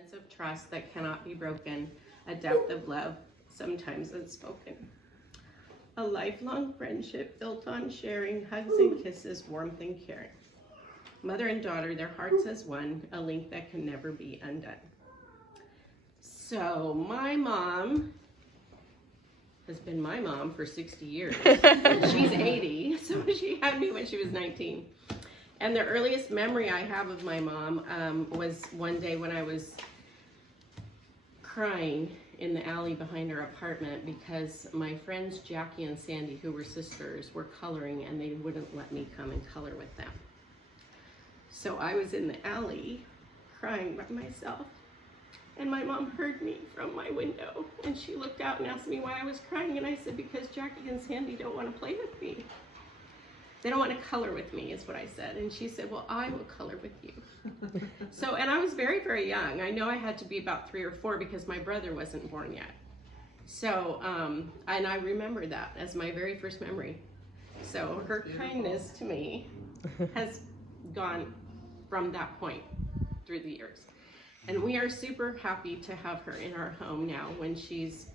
sense of trust that cannot be broken, a depth of love, sometimes unspoken. A lifelong friendship built on sharing hugs and kisses, warmth and caring. Mother and daughter, their hearts as one, a link that can never be undone. So my mom has been my mom for 60 years. She's 80, so she had me when she was 19. And the earliest memory I have of my mom was one day when I was crying in the alley behind her apartment because my friends Jackie and Sandy, who were sisters, were coloring and they wouldn't let me come and color with them. So I was in the alley crying by myself, and my mom heard me from my window, and she looked out and asked me why I was crying, and I said, because Jackie and Sandy don't want to play with me. They don't want to color with me, is what I said. And she said, well, I will color with you. So, and I was very, very young. I know I had to be about 3 or 4 because my brother wasn't born yet. So, and I remember that as my very first memory. So her kindness to me has gone from that point through the years. And we are super happy to have her in our home now when she's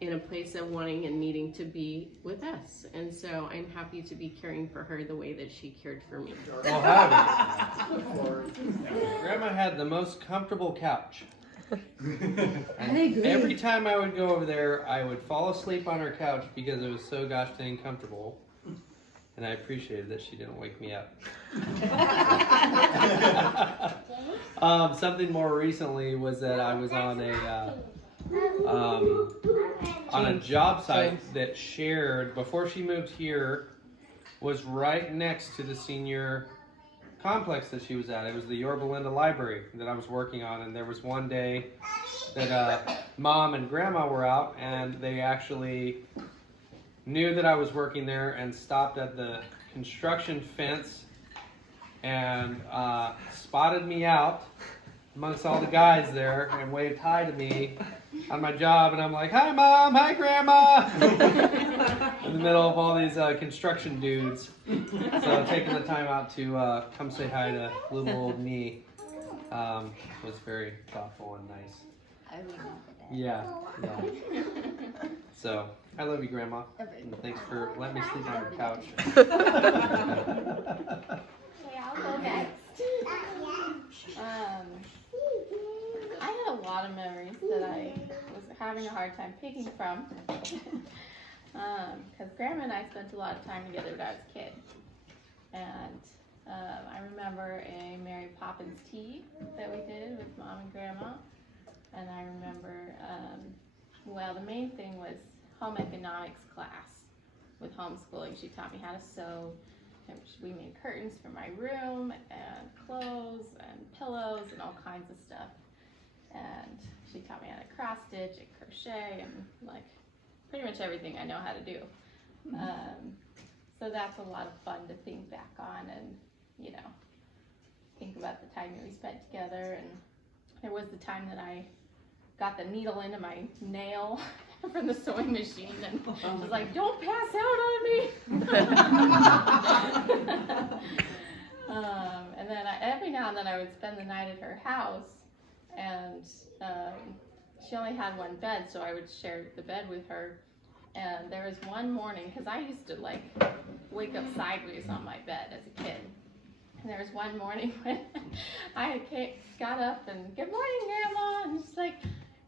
in a place of wanting and needing to be with us. And so I'm happy to be caring for her the way that she cared for me. Well, howdy. Grandma had the most comfortable couch. And every time I would go over there, I would fall asleep on her couch because it was so gosh dang comfortable. And I appreciated that she didn't wake me up. Something more recently was that I was on a job site that shared, before she moved here, was right next to the senior complex that she was at. It was the Yorba Linda Library that I was working on, and there was one day that Mom and Grandma were out, and they actually knew that I was working there and stopped at the construction fence and spotted me out amongst all the guys there and waved hi to me on my job, and I'm like, hi Mom, hi Grandma, in the middle of all these construction dudes. So taking the time out to come say hi to little old me was very thoughtful and nice. I remember that. Yeah. So, I love you, Grandma. And thanks for letting me sleep on your couch. Okay, I'll go next. I had a lot of memories that I was having a hard time picking from. Because Grandma and I spent a lot of time together when I was a kid. And I remember a Mary Poppins tea that we did with Mom and Grandma. And I remember, well, the main thing was home economics class with homeschooling. She taught me how to sew, and we made curtains for my room, and clothes, and pillows, and all kinds of stuff. And she taught me how to cross stitch and crochet, and like pretty much everything I know how to do. So that's a lot of fun to think back on, and you know, think about the time that we spent together. And there was the time that I got the needle into my nail from the sewing machine, and she was like, don't pass out on me. And then every now and then I would spend the night at her house, and she only had one bed, so I would share the bed with her. And there was one morning, because I used to like wake up sideways on my bed as a kid. And there was one morning when I got up and, good morning, Grandma, and she's like,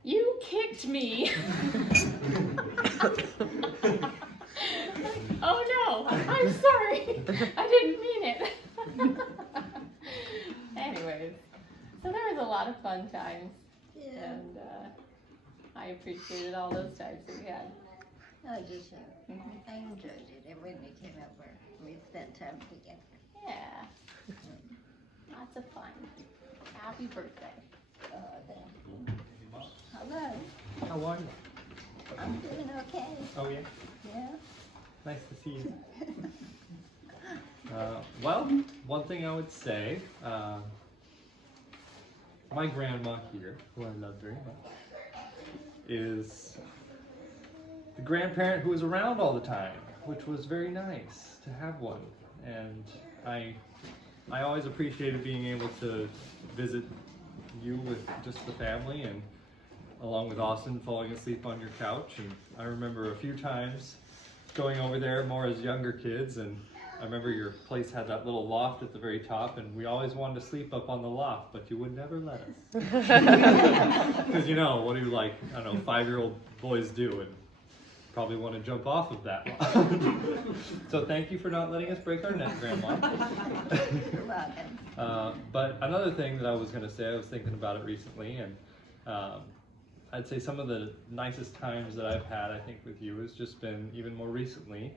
you kicked me. Oh no, I'm sorry. I didn't mean it. Anyways, so there was a lot of fun times. Yeah. And I appreciated all those times that we had. I just, I enjoyed it. And when we came over, we spent time together. Yeah. Lots of fun. Happy birthday. Thank you. Hello. How are you? I'm doing okay. Oh yeah? Yeah. Nice to see you. Well, one thing I would say, my grandma here, who I love very much, is the grandparent who was around all the time, which was very nice to have one. And I always appreciated being able to visit you with just the family, and along with Austin falling asleep on your couch. And I remember a few times going over there more as younger kids, and I remember your place had that little loft at the very top, and we always wanted to sleep up on the loft, but you would never let us. Because you know, what do like, I don't know, 5-year-old boys do, and probably want to jump off of that loft. So thank you for not letting us break our neck, Grandma. You're welcome. But another thing that I was going to say, I was thinking about it recently, and I'd say some of the nicest times that I've had, I think, with you has just been even more recently.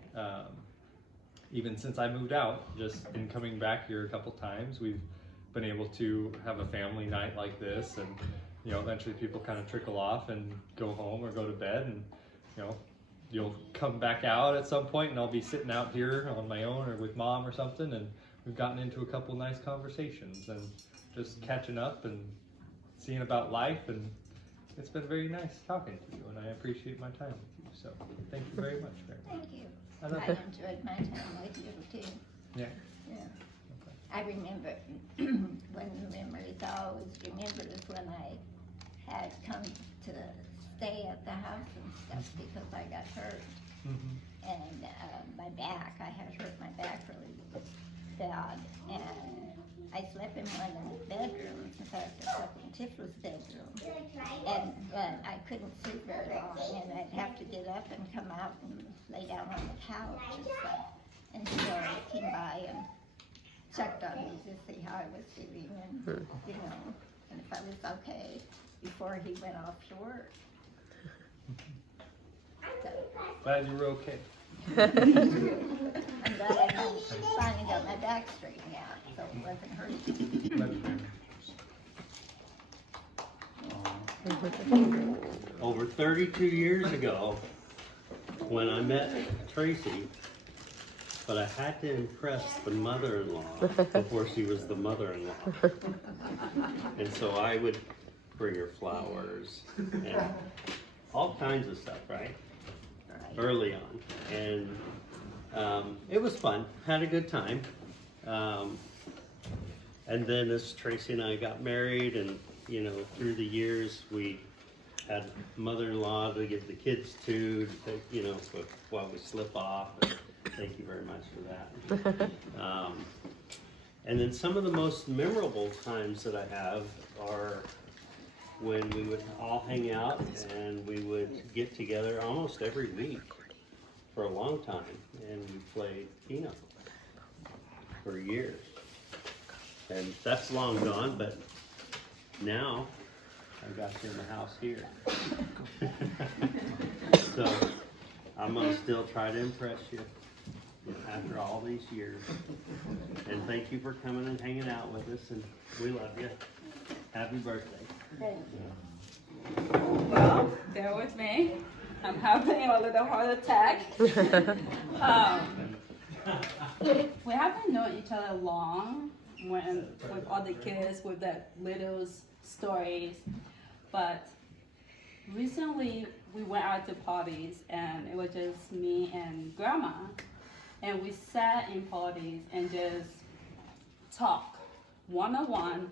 Even since I moved out, just in coming back here a couple times, we've been able to have a family night like this, and you know, eventually people kind of trickle off and go home or go to bed, and you know, you'll come back out at some point, and I'll be sitting out here on my own or with Mom or something, and we've gotten into a couple nice conversations and just catching up and seeing about life, and it's been very nice talking to you, and I appreciate my time with you. So thank you very much, Grandma. Thank you. I I love it. enjoyed my time with you too. Yeah. Yeah. Okay. I remember one of the memories I always remember is when I had come to stay at the house and stuff because I got hurt. Mm-hmm. And my back, I had hurt my back really bad. And I slept in one of the bedrooms. In fact, I slept in Tiffany's bedroom. And I couldn't sleep very long, and I'd have to get up and come out and lay down on the couch and stuff. And he always came by and checked on me to see how I was doing, and you know, and if I was okay before he went off to work. So, Glad you were okay. I'm glad I finally got my back straightened out, so it wasn't hurting. Over 32 years ago, when I met Tracy, but I had to impress the mother-in-law before she was the mother-in-law. And so I would bring her flowers and all kinds of stuff, right? Early on. And it was fun, had a good time. And then as Tracy and I got married, and you know, through the years we had mother-in-law to give the kids to take, you know, while we slip off. And thank you very much for that. And then some of the most memorable times that I have are when we would all hang out and we would get together almost every week for a long time, and we played Keno for years. And that's long gone, but now I got you in the house here. So I'm gonna still try to impress you after all these years. And thank you for coming and hanging out with us, and we love you. Happy birthday. Thank you. Well, bear with me. I'm having a little heart attack. We haven't known each other long with all the kids, with the little stories. But recently we went out to parties, and it was just me and Grandma. And we sat in parties and just talk one-on-one,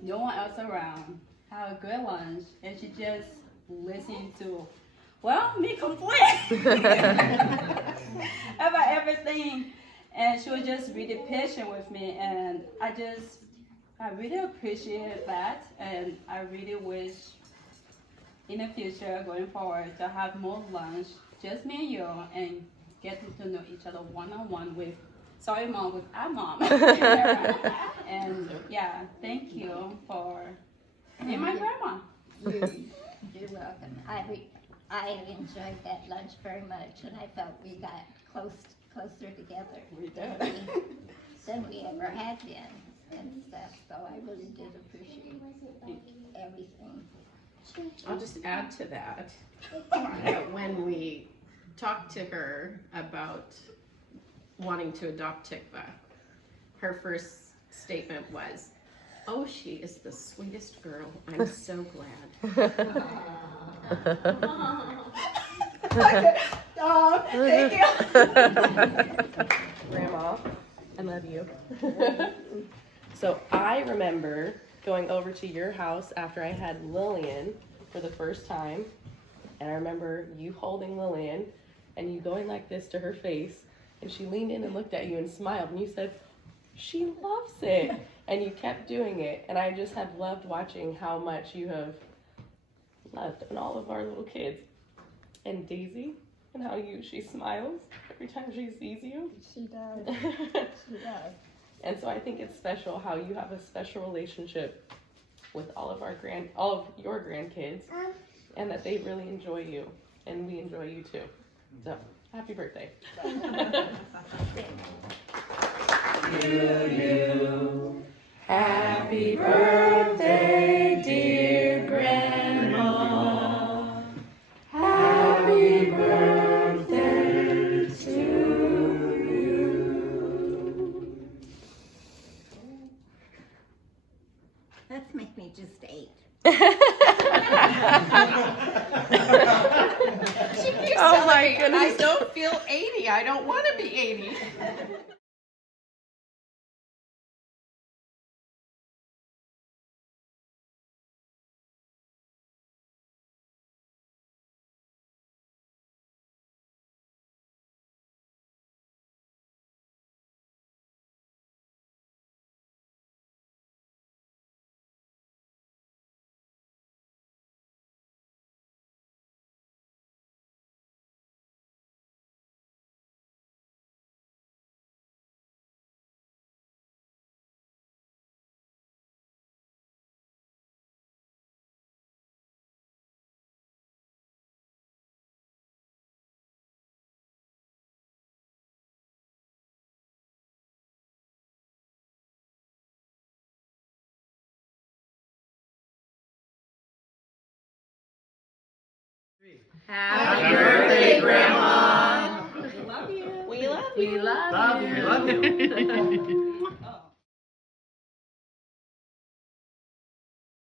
no one else around, have a good lunch, and she just listened to, well, me complain about everything. And she was just really patient with me, and I really appreciate that, and I really wish in the future, going forward, to have more lunch, just me and you, and get to know each other one-on-one with, sorry Mom, with our mom. And yeah, thank you for being my grandma. You're welcome. I enjoyed that lunch very much, and I felt we got closer together than we ever had been and stuff. So I really did appreciate everything. I'll just add to that, that when we talked to her about wanting to adopt Tikva, her first statement was, "Oh, she is the sweetest girl. I'm so glad." Oh, thank you. Grandma, I love you. So I remember going over to your house after I had Lillian for the first time. And I remember you holding Lillian and you going like this to her face. And she leaned in and looked at you and smiled. And you said, she loves it. And you kept doing it. And I just have loved watching how much you have loved on all of our little kids. And Daisy, and how she smiles every time she sees you. She does. She does. And so I think it's special how you have a special relationship with all of your grandkids, and that they really enjoy you, and we enjoy you too. So happy birthday. To you. Happy birthday, dear Grandma. Happy birthday to you. Let's make me just 8. Oh my goodness. I don't feel 80. I don't want to be 80. Happy birthday, Grandma. We love you. We love you. We love you.